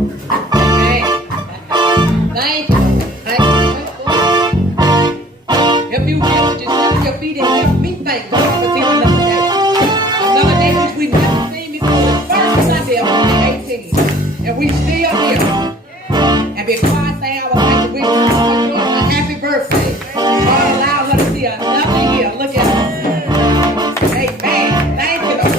Amen. Thank you. Thank you. If you will, just lift your feet and help me thank God for seeing another day. Another day which we never seen before, the first Sunday of 2018. And we still here. And before I say I would like to wish her a happy birthday. God allow her to see another year. Look at her. Amen. Thank you, Lord.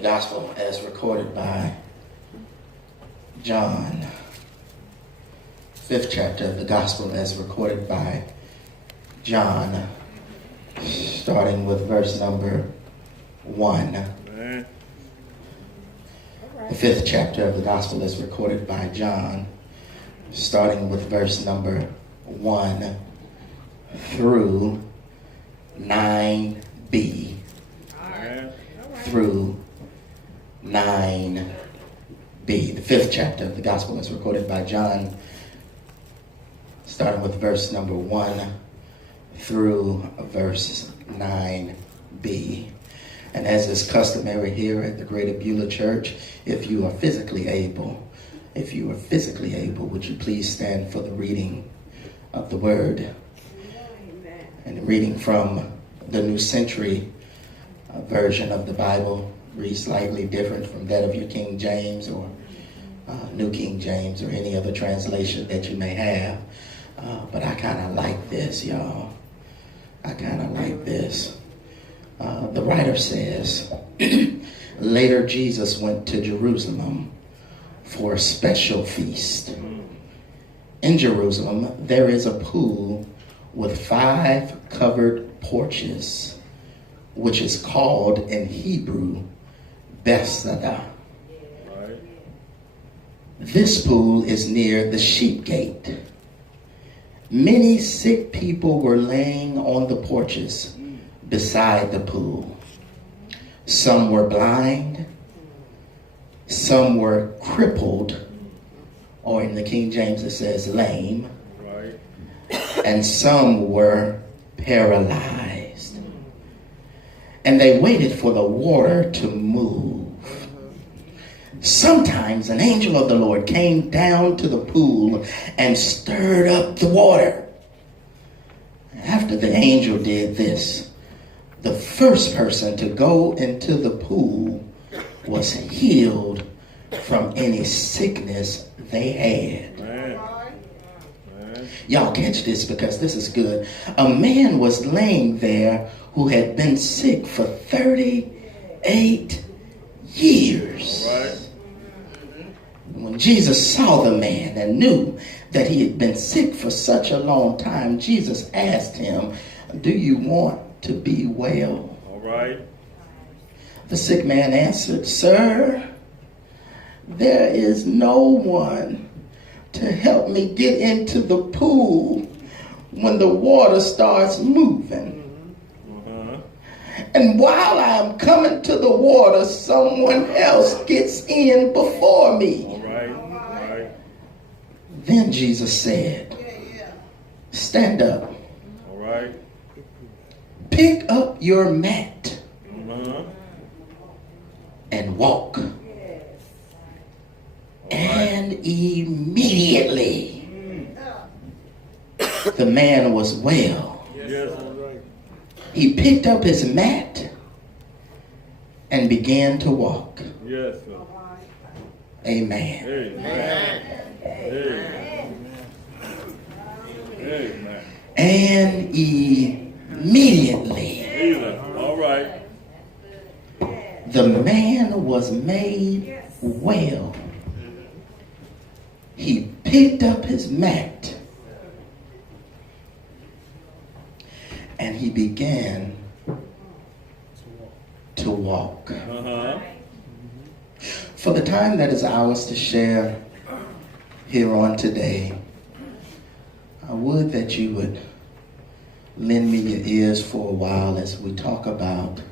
Gospel as recorded by John. 5th chapter of the Gospel as recorded by John, starting with verse number 1. The 5th chapter of the Gospel is recorded by John, starting with verse number 1 through 9b. Through 9b. The 5th chapter of the Gospel is recorded by John, starting with verse number 1 through verse 9b. And as is customary here at the Greater Beulah Church, if you are physically able, would you please stand for the reading of the word? And the reading from the New Century version of the Bible reads slightly different from that of your King James or New King James or any other translation that you may have. But I kind of like this, y'all. I kind of like this. The writer says, later Jesus went to Jerusalem for a special feast. In Jerusalem, there is a pool with 5 covered porches, which is called in Hebrew, Bethesda. This pool is near the sheep gate. Many sick people were laying on the porches beside the pool. Some were blind, some were crippled, or in the King James it says lame, and some were paralyzed. And they waited for the water to move. Sometimes an angel of the Lord came down to the pool and stirred up the water. After the angel did this, the first person to go into the pool was healed from any sickness they had. Y'all catch this because this is good. A man was laying there who had been sick for 38 years. When Jesus saw the man and knew that he had been sick for such a long time, Jesus asked him, "Do you want to be well?" All right. The sick man answered, "Sir, there is no one to help me get into the pool when the water starts moving. And while I am coming to the water, someone else gets in before me." All right. All right. Then Jesus said, "Stand up. All right. Pick up your mat Uh-huh. and walk." And immediately the man was well. Yes. All right. He picked up his mat and began to walk. Yes. Amen. Amen. Amen. Amen. And immediately Healing. All right. the man was made well. He picked up his mat and he began to walk. Uh-huh. For the time that is ours to share here on today, I would that you would lend me your ears for a while as we talk about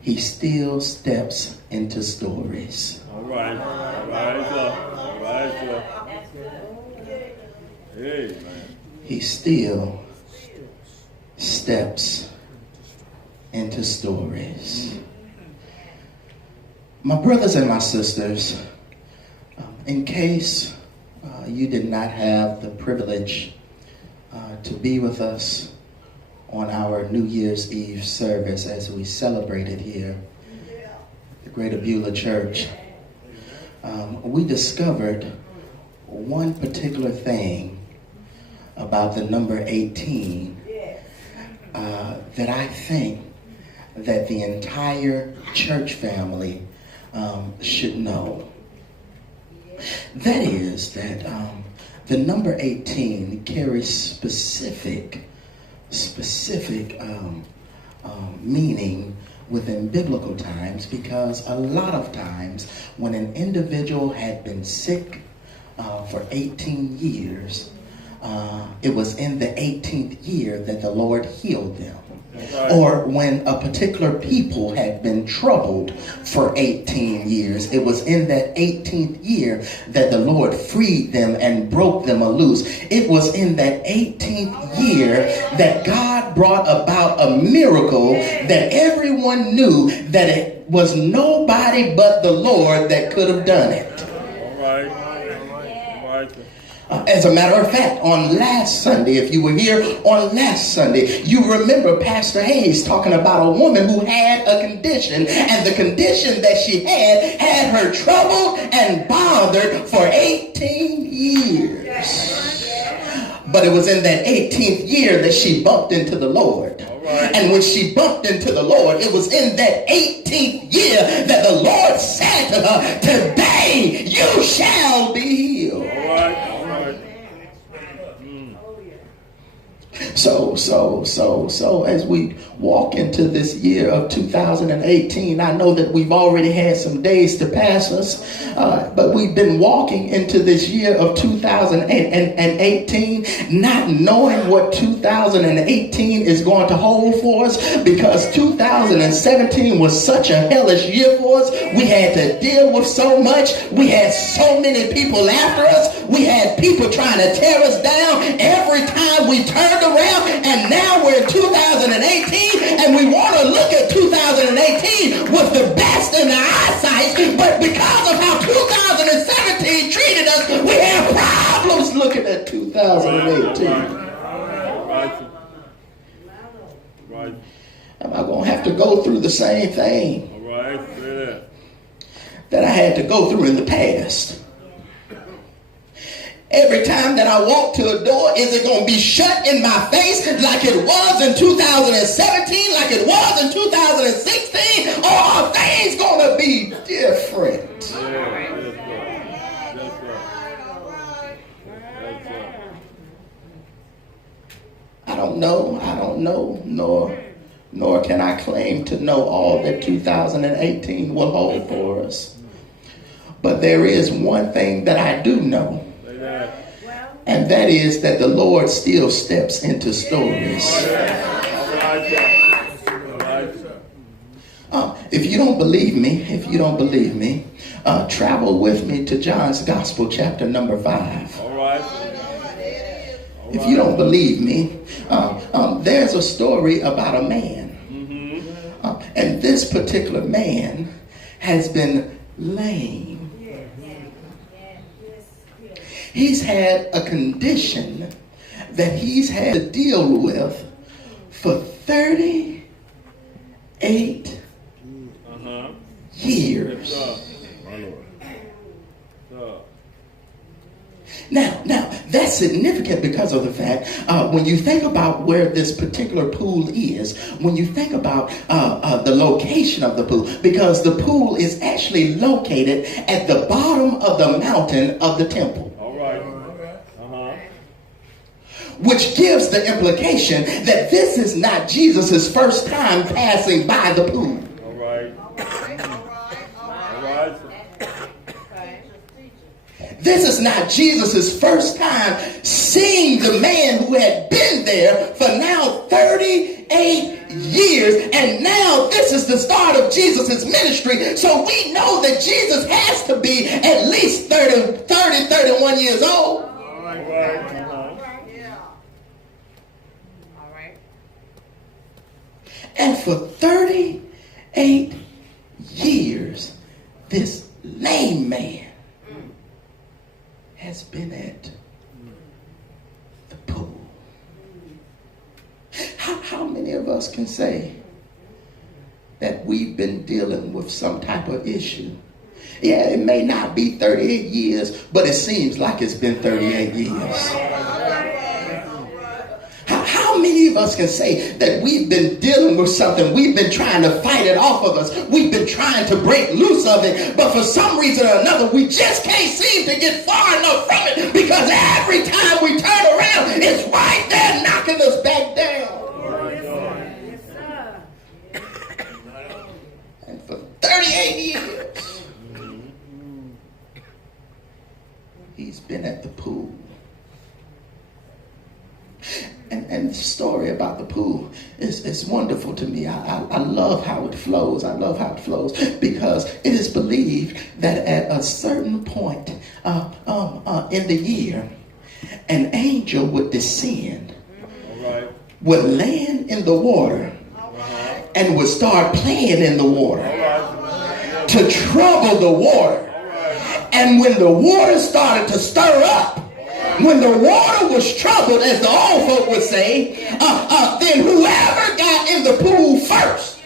he still steps into stories. All right. All right, sir. All right, sir. Amen. He still steps into stories. My brothers and my sisters, in case you did not have the privilege to be with us on our New Year's Eve service as we celebrated here at the Greater Beulah Church, we discovered one particular thing about the number 18 that I think that the entire church family should know. That is that the number 18 carries specific meaning within biblical times, because a lot of times when an individual had been sick for 18 years, it was in the 18th year that the Lord healed them. Right. Or when a particular people had been troubled for 18 years, it was in that 18th year that the Lord freed them and broke them loose. It was in that 18th year that God brought about a miracle that everyone knew that it was nobody but the Lord that could have done it. All right. All right. As a matter of fact, on last Sunday, if you were here on last Sunday, you remember Pastor Hayes talking about a woman who had a condition, and the condition that she had her troubled and bothered for 18 years. But it was in that 18th year that she bumped into the Lord. And when she bumped into the Lord, it was in that 18th year that the Lord said to her, today you shall be healed. All right. So as we walk into this year of 2018, I know that we've already had some days to pass us, but we've been walking into this year of 2018 not knowing what 2018 is going to hold for us, because 2017 was such a hellish year for us. We had to deal with so much. We had so many people after us. We had people trying to tear us down every time we turned around, and now we're in 2018 and we want to look at 2018 with the best in the eyesight, but because of how 2017 treated us, we have problems looking at 2018. Right. Am I going to have to go through the same thing All right. Yeah. that I had to go through in the past? Every time that I walk to a door, is it going to be shut in my face like it was in 2017, like it was in 2016, or are things going to be different? I don't know, nor can I claim to know all that 2018 will hold for us. But there is one thing that I do know. And that is that the Lord still steps into stories. If you don't believe me, travel with me to John's Gospel, chapter number 5. All right. If you don't believe me, there's a story about a man. And this particular man has been lame. He's had a condition that he's had to deal with for 38 years. Now, that's significant because of the fact, when you think about where this particular pool is, when you think about the location of the pool, because the pool is actually located at the bottom of the mountain of the temple. Which gives the implication that this is not Jesus' first time passing by the pool. All right. This is not Jesus' first time seeing the man who had been there for now 38 years. And now this is the start of Jesus' ministry. So we know that Jesus has to be at least 31 years old. All right. And for 38 years, this lame man has been at the pool. How many of us can say that we've been dealing with some type of issue? Yeah, it may not be 38 years, but it seems like it's been 38 years. How many of us can say that we've been dealing with something, we've been trying to fight it off of us, we've been trying to break loose of it, but for some reason or another, we just can't seem to get far enough from it, because every time we turn around, it's right there knocking us back down. And for 38 years, he's been at the pool. And the story about the pool is wonderful to me. I love how it flows. I love how it flows because it is believed that at a certain point in the year, an angel would descend would land in the water and would start playing in the water to trouble the water. And when the water started to stir up, when the water was troubled, as the old folk would say, then whoever got in the pool first,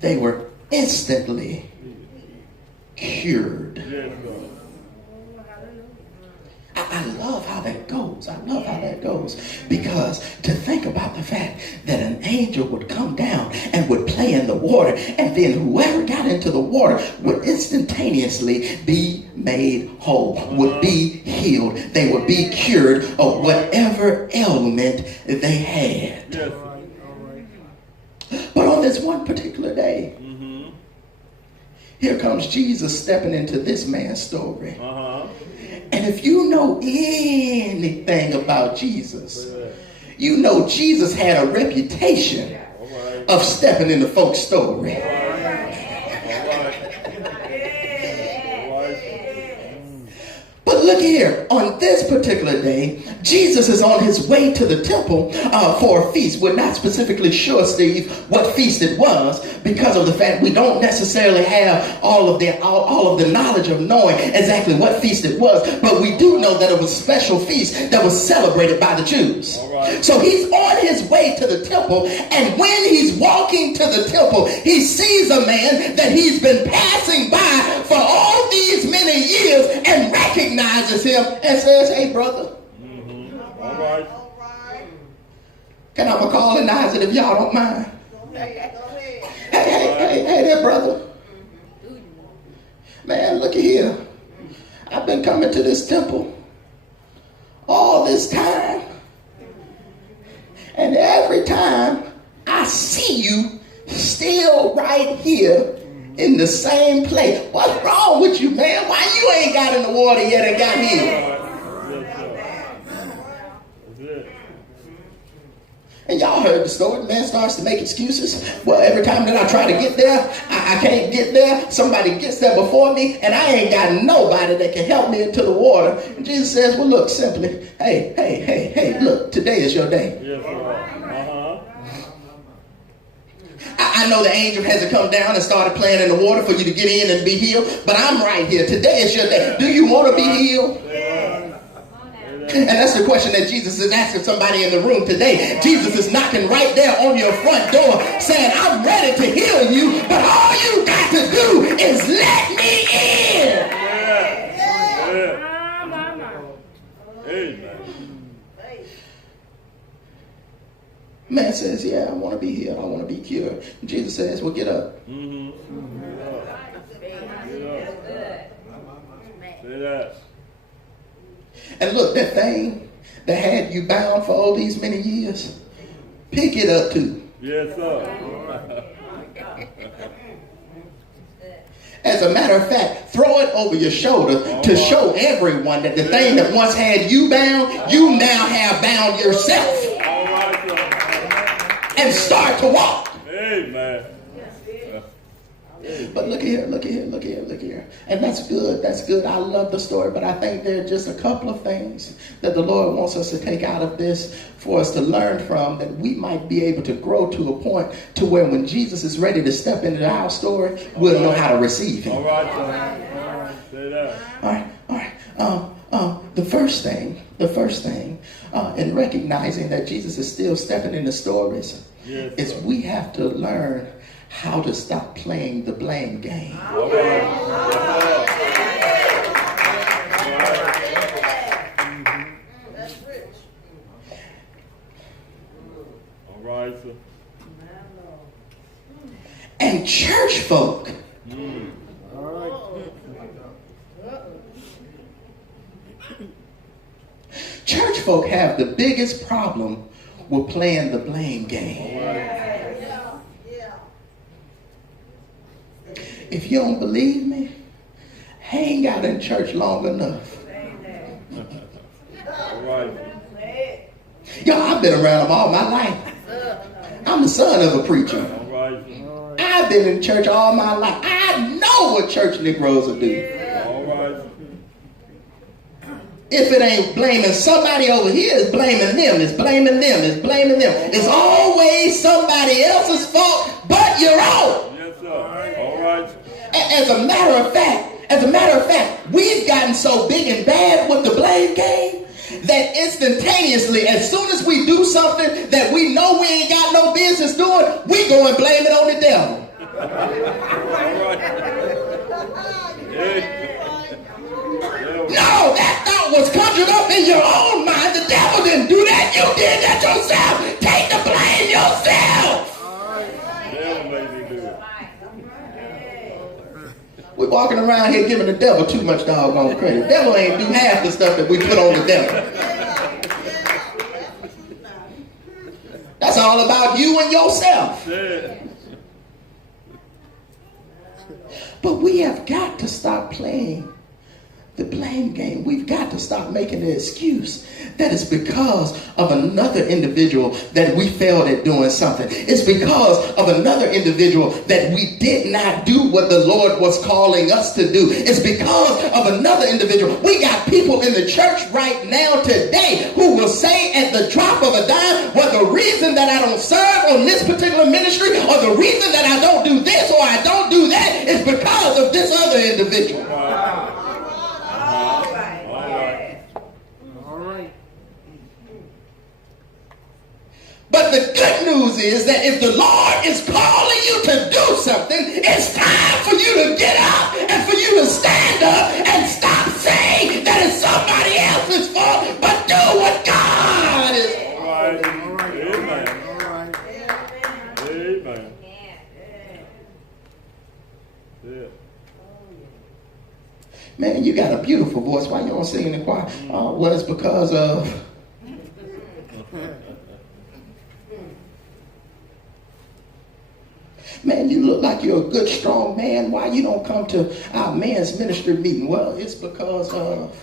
they were instantly cured. I love how that goes. I love how that goes. Because to think about the fact that an angel would come down and would play in the water, and then whoever got into the water would instantaneously be made whole, would be healed. They would be cured of whatever ailment they had. But on this one particular day, here comes Jesus stepping into this man's story. And if you know anything about Jesus, you know Jesus had a reputation of stepping into folks' story. But look here, on this particular day, Jesus is on his way to the temple for a feast. We're not specifically sure, Steve, what feast it was, because of the fact we don't necessarily have all of the knowledge of knowing exactly what feast it was. But we do know that it was a special feast that was celebrated by the Jews. So he's on his way to the temple, and when he's walking to the temple, he sees a man that he's been passing by for all these many years and recognizes him and says, "Hey, brother." All right. Can I McCall and Isaac if y'all don't mind? Hey there, brother. Man, look at here. I've been coming to this temple all this time. And every time I see you still right here in the same place. What's wrong with you, man? Why you ain't got in the water yet and got here? And y'all heard the story. The man starts to make excuses. Well, every time that I try to get there, I can't get there. Somebody gets there before me, and I ain't got nobody that can help me into the water. And Jesus says, well, look, simply, hey, look, today is your day. I know the angel hasn't come down and started playing in the water for you to get in and be healed, but I'm right here. Today is your day. Do you want to be healed? And that's the question that Jesus is asking somebody in the room today. Jesus is knocking right there on your front door saying, I'm ready to heal you, but all you got to do is let me in. Man says, yeah, I want to be healed. I want to be cured. And Jesus says, well, get up. And look, that thing that had you bound for all these many years, pick it up too. Yes, sir. As a matter of fact, throw it over your shoulder to show everyone that the thing that once had you bound, you now have bound yourself. And start to walk. Amen. But look here. And that's good. I love the story, but I think there are just a couple of things that the Lord wants us to take out of this for us to learn from, that we might be able to grow to a point to where when Jesus is ready to step into our story, we'll know how to receive him. All right. Say that. All right. The first thing, in recognizing that Jesus is still stepping in the stories, is we have to learn how to stop playing the blame game. All right. All right, sir. And church folk. All right. Church folk have the biggest problem with playing the blame game. If you don't believe me, hang out in church long enough. All right. Yo, I've been around them all my life. I'm the son of a preacher. All right. I've been in church all my life. I know what church Negroes will do. All right. If it ain't blaming somebody over here, it's blaming them. It's blaming them. It's blaming them. It's always somebody else's fault but your own. Yes, sir. All right. As a matter of fact, we've gotten so big and bad with the blame game that instantaneously, as soon as we do something that we know we ain't got no business doing, we go and blame it on the devil. All right. Yeah. No, that thought was conjured up in your own mind. The devil didn't do that. You did that yourself. Take the blame yourself. Devil made me do it. We're walking around here giving the devil too much doggone credit. The devil ain't do half the stuff that we put on the devil. That's all about you and yourself. Yeah. But we have got to stop playing the blame game. We've got to stop making the excuse that it's because of another individual that we failed at doing something. It's because of another individual that we did not do what the Lord was calling us to do. It's because of another individual. We got people in the church right now today who will say at the drop of a dime, well, the reason that I don't serve on this particular ministry, or the reason that I don't do this or I don't do that, is because of this other individual. But the good news is that if the Lord is calling you to do something, it's time for you to get up and for you to stand up and stop saying that it's somebody else's fault, but do what God is. All right. Amen. All right. Amen. Yeah. Man, you got a beautiful voice. Why you don't sing in the choir? Well, it's because of... Man, you look like you're a good, strong man. Why you don't come to our men's ministry meeting? Well, it's because of...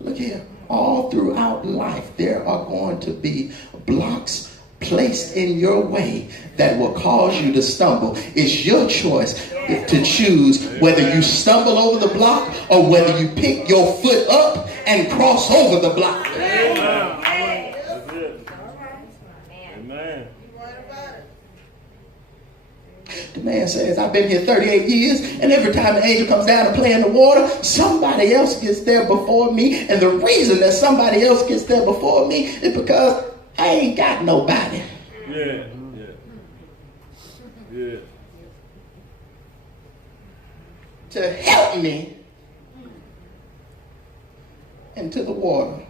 Look here. All throughout life, there are going to be blocks placed in your way that will cause you to stumble. It's your choice to choose whether you stumble over the block or whether you pick your foot up and cross over the block. Amen. That's it. Amen. The man says, I've been here 38 years, and every time an angel comes down to play in the water, somebody else gets there before me. And the reason that somebody else gets there before me is because I ain't got nobody. Yeah. Yeah. To help me into the water.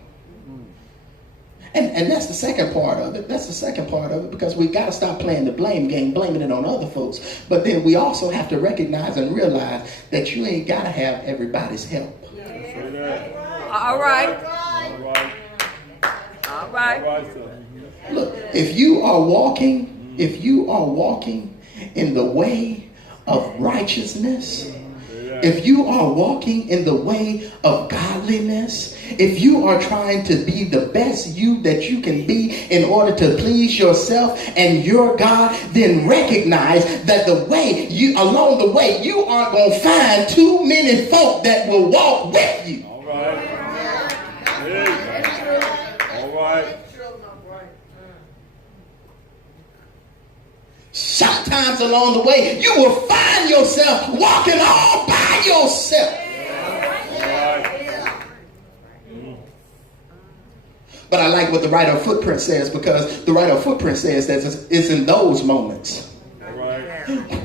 And that's the second part of it. That's the second part of it, because we got to stop playing the blame game, blaming it on other folks. But then we also have to recognize and realize that you ain't got to have everybody's help. Say that. All right. All right. All right. All right, sir. Look, if you are walking in the way of righteousness, if you are walking in the way of godliness, if you are trying to be the best you that you can be in order to please yourself and your God, then recognize that along the way, you aren't going to find too many folk that will walk with you. All right. Hey. All right. Sometimes along the way, you will find yourself walking all by yourself. But I like what the writer of Footprint says, because the writer of Footprint says that it's in those moments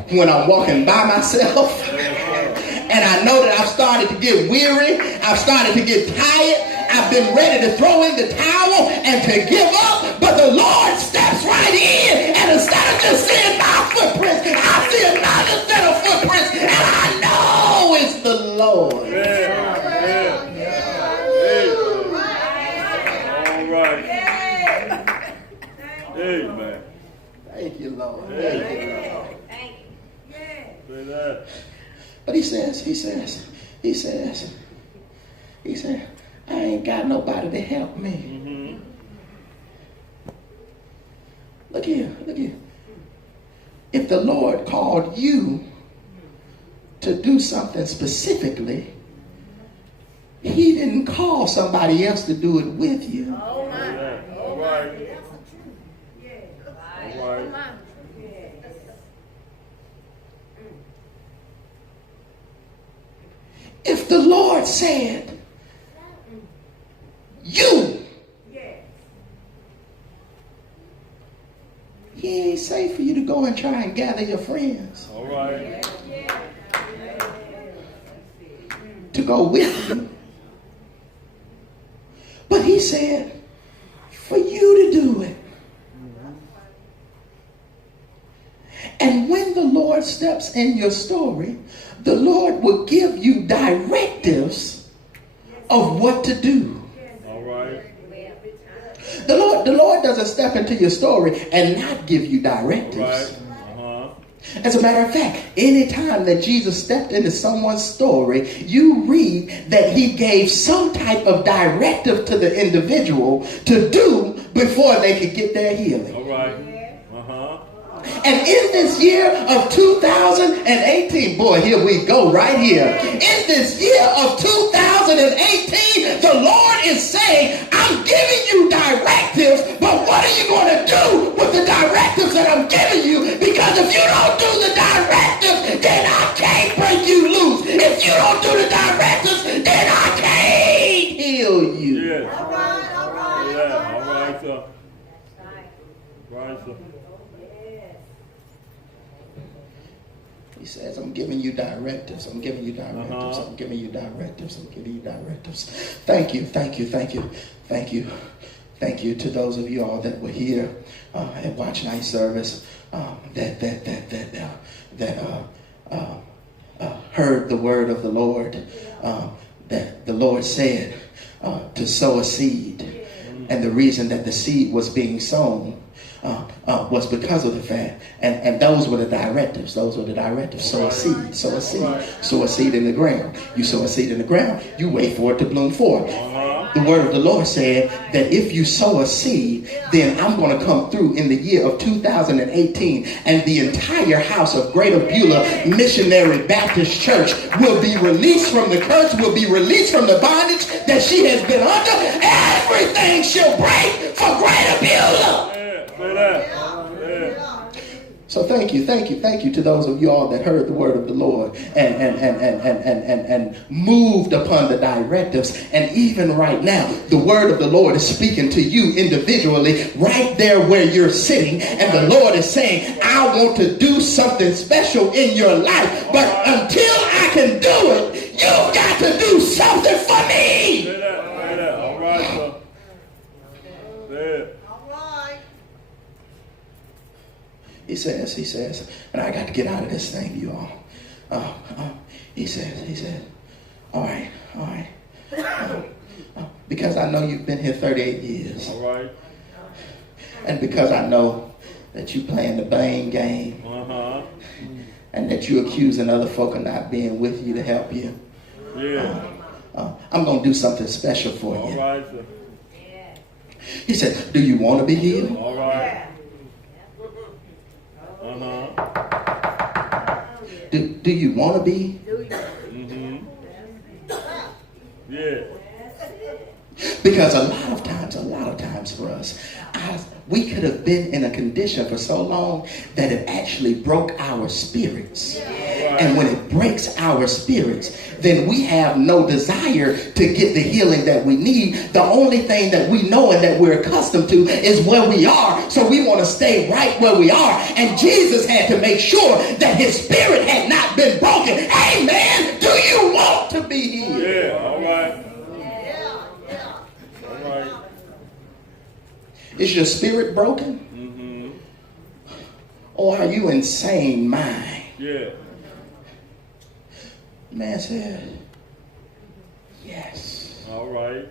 when I'm walking by myself and I know that I've started to get weary, I've started to get tired, I've been ready to throw in the towel and to give up, but the Lord steps right in, and instead of just seeing my footprints, I see another set of footprints, and I know it's the Lord. All right. Amen. Thank you, Lord. Thank you, Lord. Say that. But he says, I ain't got nobody to help me. Mm-hmm. Look here. If the Lord called you to do something specifically, he didn't call somebody else to do it with you. Oh, my. All right. All right. If the Lord said, you, he ain't safe for you to go and try and gather your friends All right. to go with you. But he said, for you to do it. And when the Lord steps in your story, the Lord will give you directives of what to do. All right. The Lord doesn't step into your story and not give you directives. All right. As a matter of fact, anytime that Jesus stepped into someone's story, you read that he gave some type of directive to the individual to do before they could get their healing. All right. And in this year of 2018, boy, here we go right here. In this year of 2018, the Lord is saying, I'm giving you directives, but what are you going to do with the directives that I'm giving you? Because if you don't do the directives, then I can't break you loose. If you don't do the directives, then I can't heal you. Yes. All right. All right. Yeah. All right, sir. Right, sir. He says, I'm giving you directives. I'm giving you directives. I'm giving you directives. I'm giving you directives. Thank you. Thank you. Thank you. Thank you. Thank you to those of you all that were here at Watch Night Service that heard the word of the Lord. That the Lord said to sow a seed. And the reason that the seed was being sown was because of the fact, and those were the directives. Those were the directives. Sow a seed, sow a seed, sow a seed in the ground. You sow a seed in the ground, you wait for it to bloom forth. The word of the Lord said that if you sow a seed, then I'm going to come through in the year of 2018, and the entire house of Greater Beulah Missionary Baptist Church will be released from the curse, will be released from the bondage that she has been under. Everything shall break for Greater Beulah. So thank you to those of you all that heard the word of the Lord and moved upon the directives. And even right now, the word of the Lord is speaking to you individually right there where you're sitting. And the Lord is saying, I want to do something special in your life. But until I can do it, you've got to do something for me. All right, sir. He says, and I got to get out of this thing, you all. He said, all right. Because I know you've been here 38 years. All right. And because I know that you playing the blame game. And that you accusing other folk of not being with you to help you. Yeah. I'm going to do something special for you. All right, sir. He said, do you want to be healed? All right. Do you want to be? Yeah. Because a lot of times for us, we could have been in a condition for so long that it actually broke our spirits. And when it breaks our spirits, then we have no desire to get the healing that we need. The only thing that we know and that we're accustomed to is where we are. So we want to stay right where we are. And Jesus had to make sure that his spirit had not been broken. Hey man, do you want to be healed? Yeah, all right. All right. Is your spirit broken? Or are you insane mind? Yeah. Man said, yes. All right.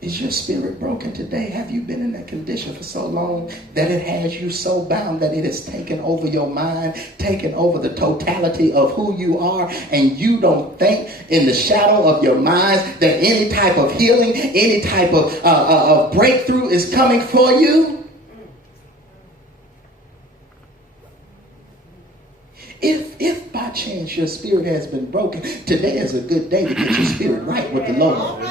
Is your spirit broken today? Have you been in that condition for so long that it has you so bound that it has taken over your mind, taken over the totality of who you are, and you don't think in the shadow of your minds that any type of healing, any type of breakthrough is coming for you? If by chance your spirit has been broken, today is a good day to get your spirit right with the Lord.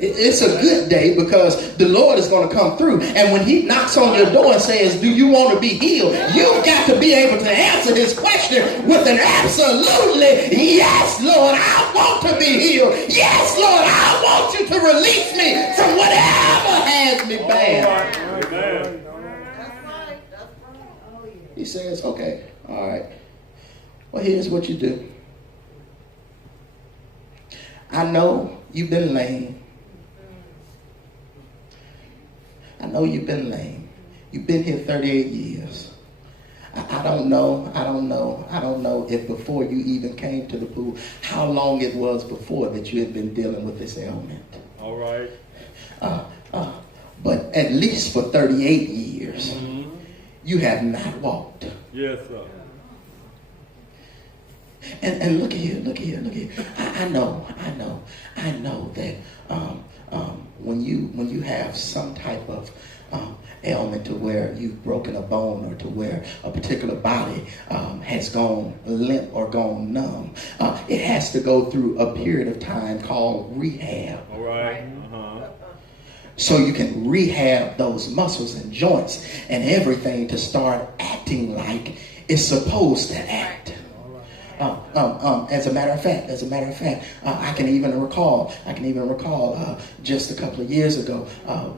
It's a good day because the Lord is going to come through. And when he knocks on your door and says, do you want to be healed? You've got to be able to answer his question with an absolutely, yes, Lord, I want to be healed. Yes, Lord, I want you to release me from whatever has me bound. He says, okay, all right. Well, here's what you do. I know you've been lame. I know you've been lame. You've been here 38 years. I don't know if before you even came to the pool, how long it was before that you had been dealing with this ailment. All right. But at least for 38 years, you have not walked. Yes, sir. And look here. I know that when you have some type of ailment to where you've broken a bone or to where a particular body has gone limp or gone numb, it has to go through a period of time called rehab. All right. So you can rehab those muscles and joints and everything to start acting like it's supposed to act. As a matter of fact, I can even recall just a couple of years ago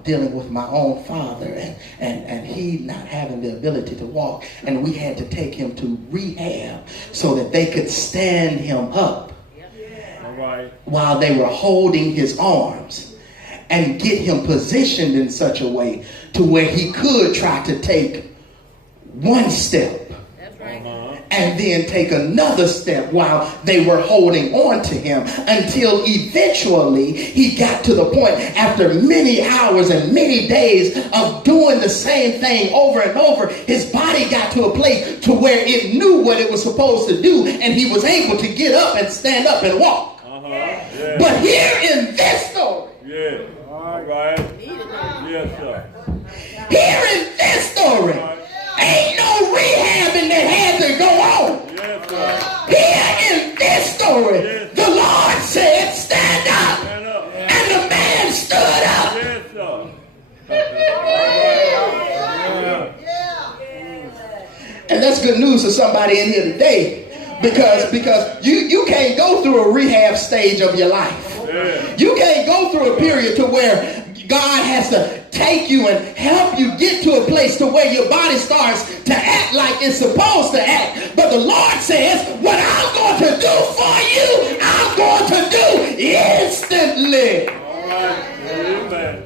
dealing with my own father and he not having the ability to walk, and we had to take him to rehab so that they could stand him up while they were holding his arms and get him positioned in such a way to where he could try to take one step and then take another step while they were holding on to him, until eventually he got to the point, after many hours and many days of doing the same thing over and over, his body got to a place to where it knew what it was supposed to do, and he was able to get up and stand up and walk. Yeah. But here in this story, all right. Yes, sir. Here in this story, ain't no rehabbing that had to go on. Yes, sir. Here in this story, the Lord said, stand up. Stand up. And the man stood up. Yes, sir. And that's good news for somebody in here today. Because you can't go through a rehab stage of your life. You can't go through a period to where God has to take you and help you get to a place to where your body starts to act like it's supposed to act. But the Lord says, what I'm going to do for you, I'm going to do instantly. All right. Amen.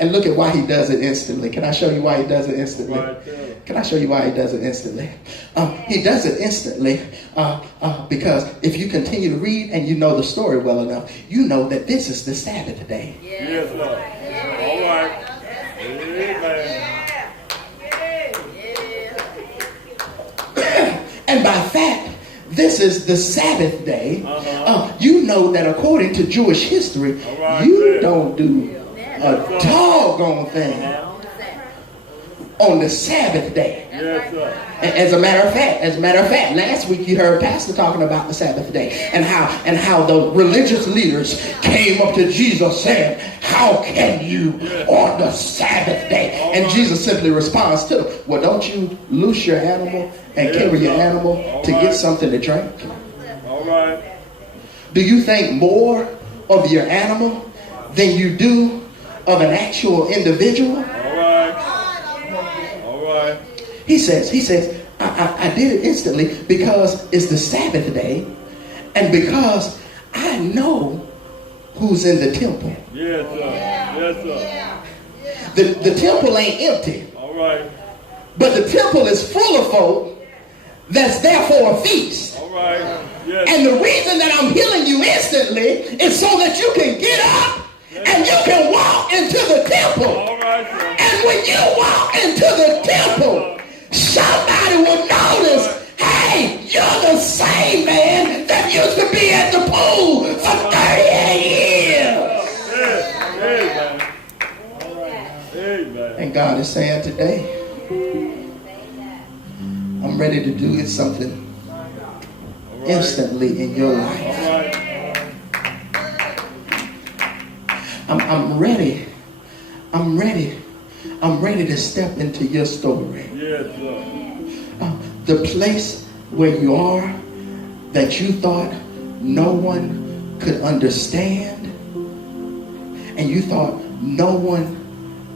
And look at why he does it instantly. Can I show you why he does it instantly? Can I show you why he does it instantly? He does it instantly because if you continue to read and you know the story well enough, you know that this is the Sabbath day. Yes, sir. All right. Amen. And by fact, this is the Sabbath day. You know that according to Jewish history, you don't do a doggone thing on the Sabbath day. Yes, sir. As a matter of fact, last week you heard Pastor talking about the Sabbath day and how the religious leaders came up to Jesus saying, how can you on the Sabbath day? And Jesus simply responds to them, well, don't you loose your animal and carry your animal to get something to drink? All right. Do you think more of your animal than you do of an actual individual? All right. He says, I did it instantly because it's the Sabbath day and because I know who's in the temple. Yes, sir. Yes, sir. The temple ain't empty. All right. But the temple is full of folk that's there for a feast. All All right. Yes. And the reason that I'm healing you instantly is so that you can get up and you can walk into the temple. All right, sir. And when you walk into the temple, somebody will notice, hey, you're the same man that used to be at the pool for 38 years. Amen. Amen. And God is saying today, I'm ready to do something instantly in your life. All right. I'm ready. I'm ready to step into your story. Yes, sir. The place where you are that you thought no one could understand, and you thought no one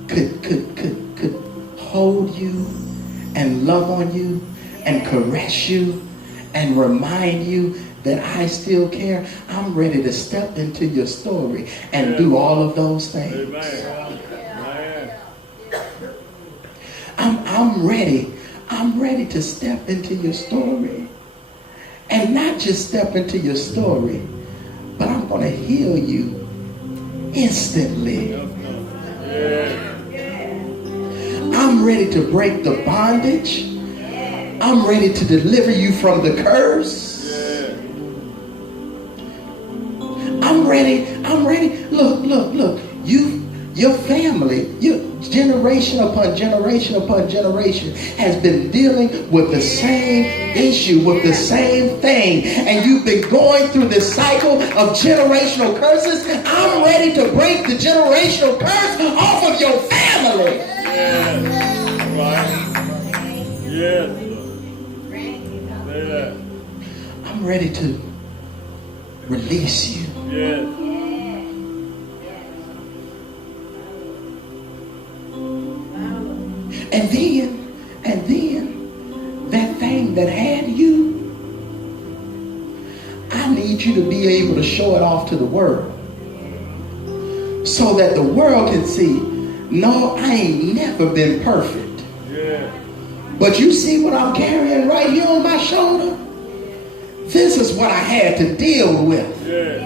could hold you and love on you and caress you and remind you that I still care. I'm ready to step into your story and do all of those things. Amen. I'm ready. I'm ready to step into your story. And not just step into your story, but I'm going to heal you instantly. I'm ready to break the bondage. I'm ready to deliver you from the curse. I'm ready. Look. Your family, generation upon generation upon generation has been dealing with the same issue, with the same thing. And you've been going through this cycle of generational curses. I'm ready to break the generational curse off of your family. Yes. Yes. I'm ready to release you. Yes. And then that thing that had you, I need you to be able to show it off to the world so that the world can see, no, I ain't never been perfect. Yeah. But you see what I'm carrying right here on my shoulder? This is what I had to deal with. Yeah.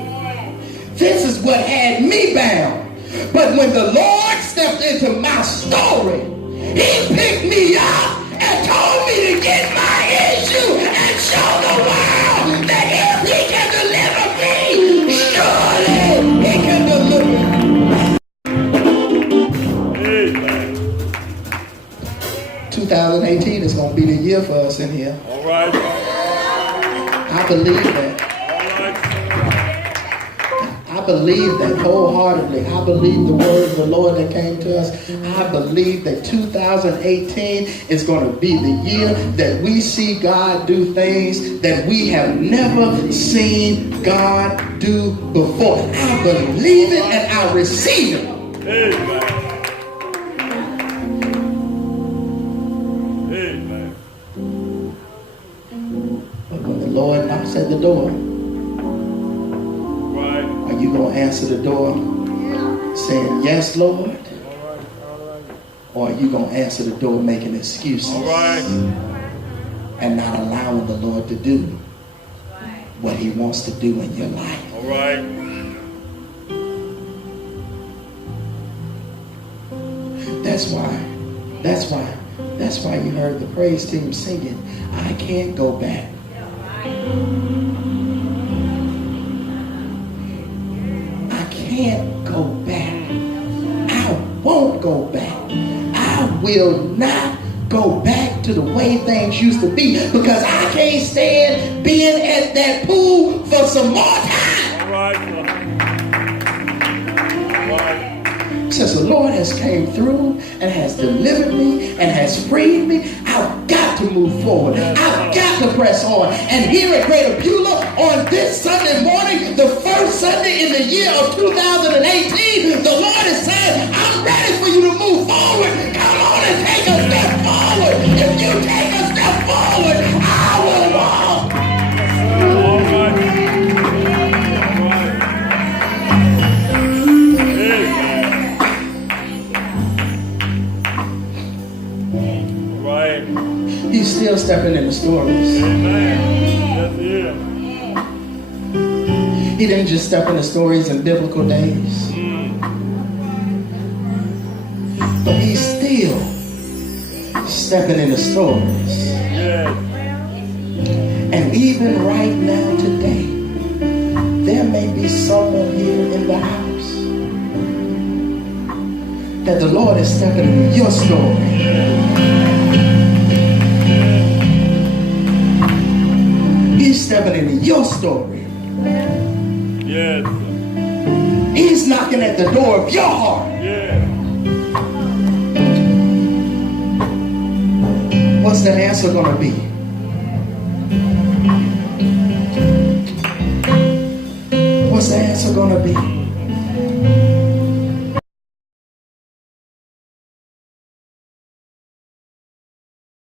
This is what had me bound. But when the Lord stepped into my story, He picked me up and told me to get my issue and show the world that if He can deliver me, surely He can deliver me. Amen. 2018 is going to be the year for us in here. All right. I believe that. I believe that wholeheartedly. I believe the word of the Lord that came to us. I believe that 2018 is going to be the year that we see God do things that we have never seen God do before. I believe it and I receive it. Amen. Amen. But when the Lord knocks at the door, are you going to answer the door saying, yes, Lord? Or are you going to answer the door making excuses? All right. And not allowing the Lord to do what He wants to do in your life? All right. That's why you heard the praise team singing, I can't go back. Can't go back. I won't go back. I will not go back to the way things used to be because I can't stand being at that pool for some more time. All right. All right. Since the Lord has came through and has delivered me and has freed me, I've got to move forward. I've got to press on. And here at Greater Beulah on this Sunday morning, the first Sunday in the year of 2018, the Lord is saying, I'm ready for you to move forward. Come on and take a step forward. If you take a step forward, I will walk. All right. He's still stepping in the stories. Amen. That's it. He didn't just step into stories in biblical days, but he's still stepping into stories. Yes. And even right now today, there may be someone here in the house that the Lord is stepping into your story. He's stepping into your story. Yes. He's knocking at the door of your heart. Yes. What's the answer going to be? What's the answer going to be?